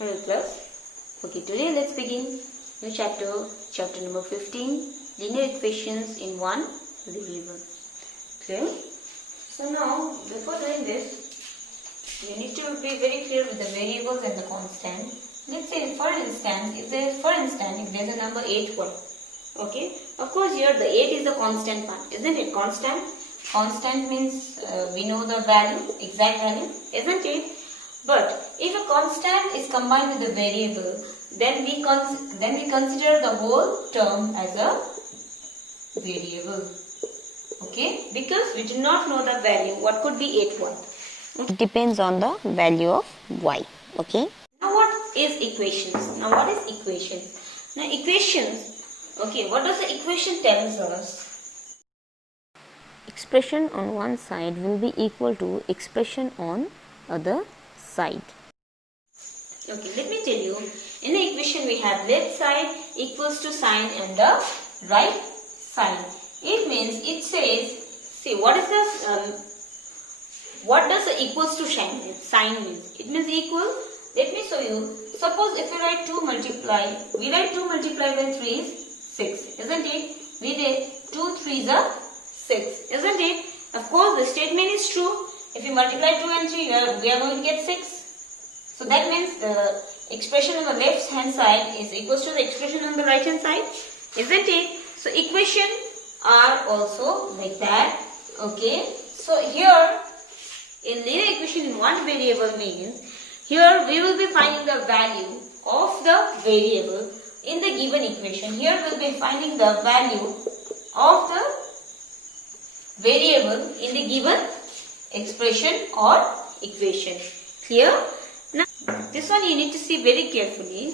Hello class. Okay, today let's begin new chapter number 15, linear equations in one variable. Clear? So now, before doing this, you need to be very clear with the variables and the constant. Let's say for instance, if there's a number 8 1. Okay, of course here the 8 is the constant part, isn't it? Constant means we know the value, exact value, isn't it? But if a constant is combined with a variable, then we consider the whole term as a variable. Okay, because we do not know the value. What could be 8 1? It depends on the value of y. Okay. Now what is equations? Now equations. Okay, what does the equation tells us? Expression on one side will be equal to expression on other side. Okay, let me tell you. In the equation we have left side equals to sign and the right side. It means it says, see what is the what does the equals to sign means? It means equal. Let me show you. Suppose if we write 2 multiply by 3 is 6, isn't it? We did 2 3s are 6, isn't it? Of course the statement is true. If you multiply 2 and 3, we are going to get 6. So that means the expression on the left hand side is equals to the expression on the right hand side, isn't it? So equations are also like that. Okay. So here in linear equation in one variable means here we will be finding the value of the variable in the given equation. Here we will be finding the value of the variable in the given expression or equation. Clear? Now this one you need to see very carefully.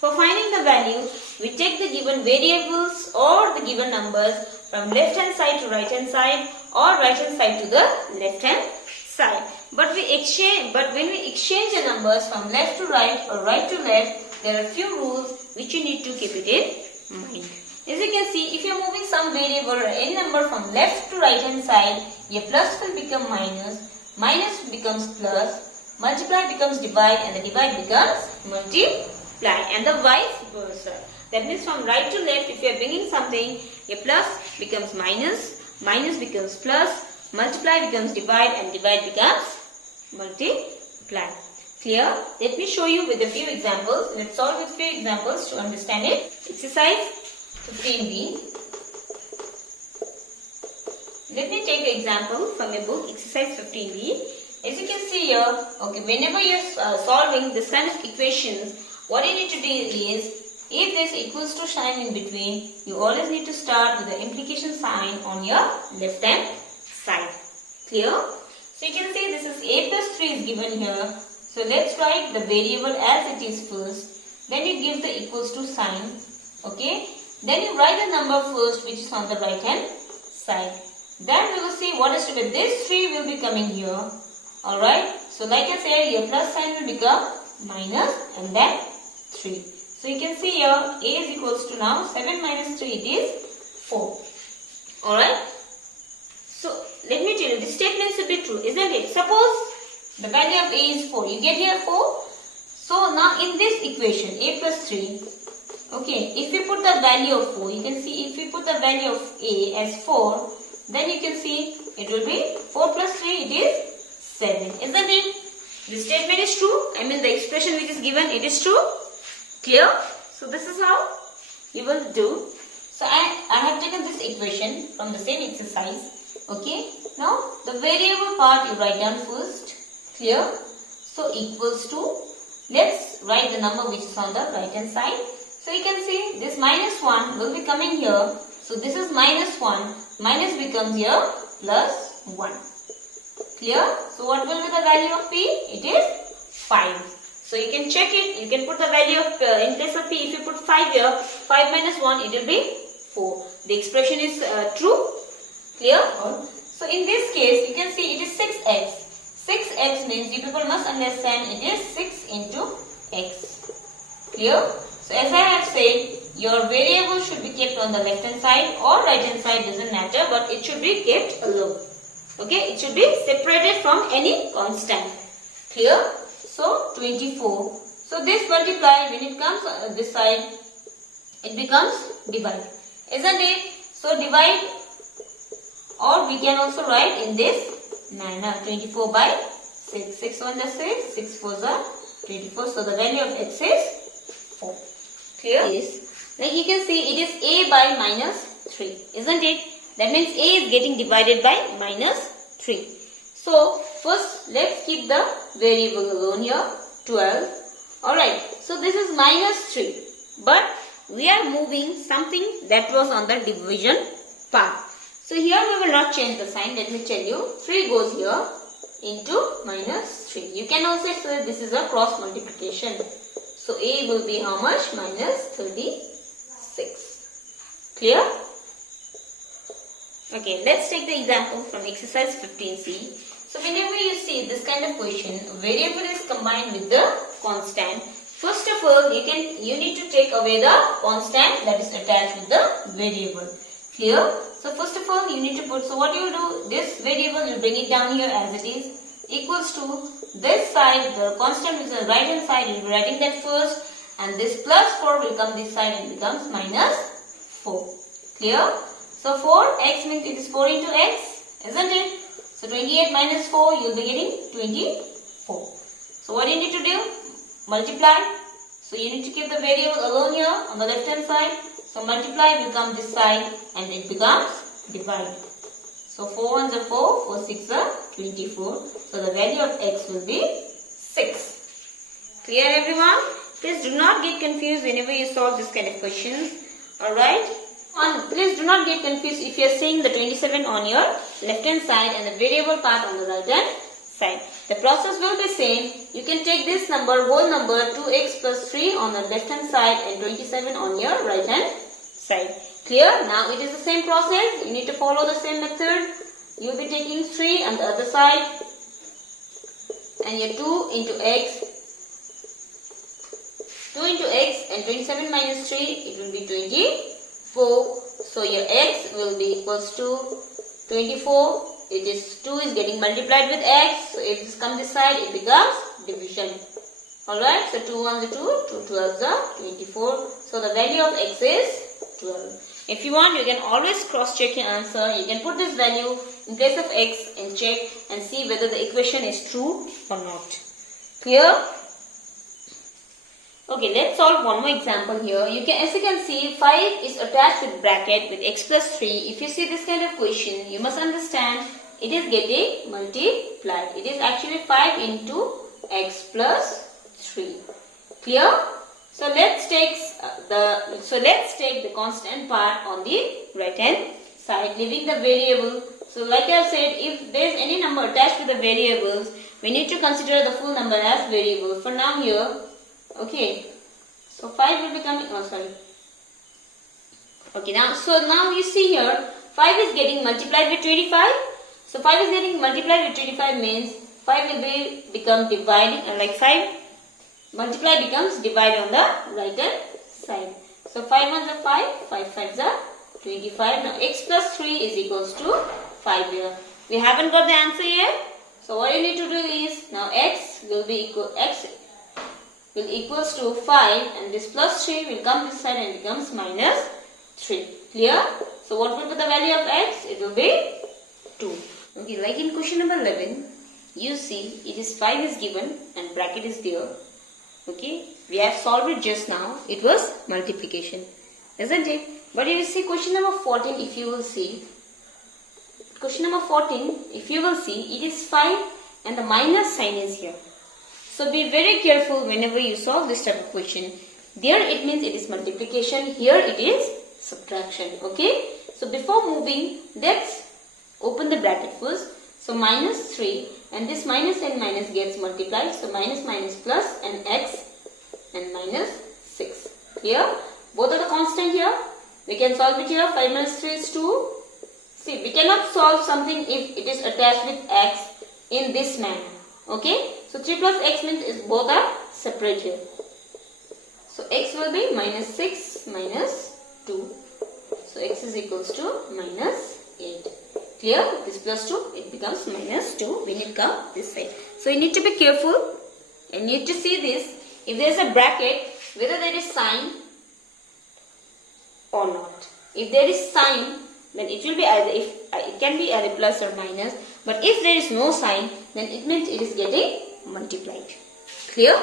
For finding the value, we take the given variables or the given numbers from left hand side to right hand side or right hand side to the left hand side. But when we exchange the numbers from left to right or right to left, there are few rules which you need to keep it in mind. As you can see, if you are moving some variable or any number from left to right hand side, a plus will become minus, minus becomes plus, multiply becomes divide, and the divide becomes multiply, and the vice versa. That means from right to left, if you are bringing something, a plus becomes minus, minus becomes plus, multiply becomes divide, and divide becomes multiply. Clear? Let me show you with a few examples. Let's solve with few examples to understand it. Exercise 15b. Let me take an example from a book, exercise 15b. As you can see here, okay, whenever you are solving this kind of equations, what you need to do is, if this equals to sign in between, you always need to start with the implication sign on your left hand side. Clear? So you can see this is a plus 3 is given here. So let's write the variable as it is first. Then you give the equals to sign. Okay. Then you write the number first which is on the right hand side. Then we will see what is to be. This 3 will be coming here. Alright. So like I said, your plus sign will become minus and then 3. So you can see here a is equals to now 7 minus 3 it is 4. Alright. So let me tell you, this statement should be true, isn't it? Suppose the value of a is 4. You get here 4. So now in this equation, a plus 3. Okay, if we put the value of 4, you can see if we put the value of a as 4, then you can see it will be 4 plus 3, it is 7. Isn't it? This statement is true. I mean the expression which is given, it is true. Clear? So this is how you will do. So I have taken this equation from the same exercise. Okay. Now the variable part you write down first. Clear? So equals to, let's write the number which is on the right hand side. So you can see this minus 1 will be coming here. So this is minus 1. Minus becomes here plus 1. Clear? So what will be the value of p? It is 5. So you can check it. You can put the value of in place of p. If you put 5 here, 5 minus 1 it will be 4. The expression is true. Clear? So in this case you can see it is 6x. 6x means you people must understand it is 6 into x. Clear? So as I have said, your variable should be kept on the left hand side or right hand side, doesn't matter, but it should be kept alone. Okay, it should be separated from any constant. Clear? So 24. So this multiply, when it comes this side, it becomes divide, isn't it? So divide, or we can also write in this manner, 24 by 6. 6 1 is 6, 6 4 is 24. So the value of x is 4. Clear? Yes. Like you can see, it is a by minus 3, isn't it? That means a is getting divided by minus 3. So first let's keep the variable alone here, 12. Alright, so this is minus 3. But we are moving something that was on the division part. So here we will not change the sign. Let me tell you. 3 goes here into minus 3. You can also say this is a cross multiplication. So a will be how much? Minus 36. Clear? Okay, let's take the example from exercise 15C. So whenever you see this kind of question, variable is combined with the constant. First of all, you need to take away the constant that is attached with the variable. Clear? So first of all, you need to put, so what you do, this variable you bring it down here as it is, equals to this side, the constant which is the right hand side, you will be writing that first, and this plus 4 will come this side and becomes minus 4. Clear? So 4x means it is 4 into x, isn't it? So 28 minus 4, you will be getting 24. So what you need to do? Multiply. So you need to keep the variable alone here on the left hand side. So multiply will come this side and it becomes divide. So 4 ones are 4, 4 6 are 24. So the value of x will be 6. Clear everyone? Please do not get confused whenever you solve this kind of questions. Alright? Please do not get confused if you are seeing the 27 on your left hand side and the variable part on the right hand side. The process will be same. You can take this number, whole number 2x plus 3 on the left hand side and 27 on your right hand side. Clear? Now it is the same process. You need to follow the same method. You will be taking 3 on the other side and your 2 into x. 2 into x and 27 minus 3, it will be 24. So your x will be equals to 24. It is 2 is getting multiplied with x. So if this comes this side, it becomes division. Alright, so 2 ones are 2, 2 12s are 24. So the value of x is 12. If you want, you can always cross check your answer. You can put this value in place of x and check and see whether the equation is true or not. Clear? Okay, let's solve one more example here. As you can see, 5 is attached with bracket with x plus 3. If you see this kind of question, you must understand it is getting multiplied. It is actually 5 into x plus 3. Clear? So let's take the constant part on the right hand side, leaving the variable. So like I said, if there is any number attached to the variables, we need to consider the full number as variable. For now here, okay, so 5 will be coming, okay, now you see here, 5 is getting multiplied with 25. So 5 is getting multiplied with 25 means 5 will become dividing, like 5 multiply becomes divide on the right hand side. So 5 ones are 5, 5 5s are 25. Now x plus 3 is equals to 5 here. We haven't got the answer yet. So what you need to do is, now x will equals to 5 and this plus 3 will come this side and becomes minus 3. Clear? So what will be the value of x? It will be 2. Okay, like in question number 11, you see it is 5 is given and bracket is there. Okay, we have solved it just now. It was multiplication, isn't it? But you see question number 14, if you will see, it is 5 and the minus sign is here. So be very careful whenever you solve this type of question. There it means it is multiplication, here it is subtraction. Okay, so before moving, let's open the bracket first. So minus 3 and this minus and minus gets multiplied. So minus minus plus and x and minus 6. Here, both are the constant here. We can solve it here. 5 minus 3 is 2. See, we cannot solve something if it is attached with x in this manner. Okay, so 3 plus x means both are separate here. So x will be minus 6 minus 2. So x is equals to minus 8. Clear? This plus 2, it becomes minus 2 when it comes this side. So you need to be careful and you need to see this. if there is a bracket, whether there is sign or not. If there is sign, then it will be either, it can be either plus or minus. But if there is no sign, then it means it is getting multiplied. Clear?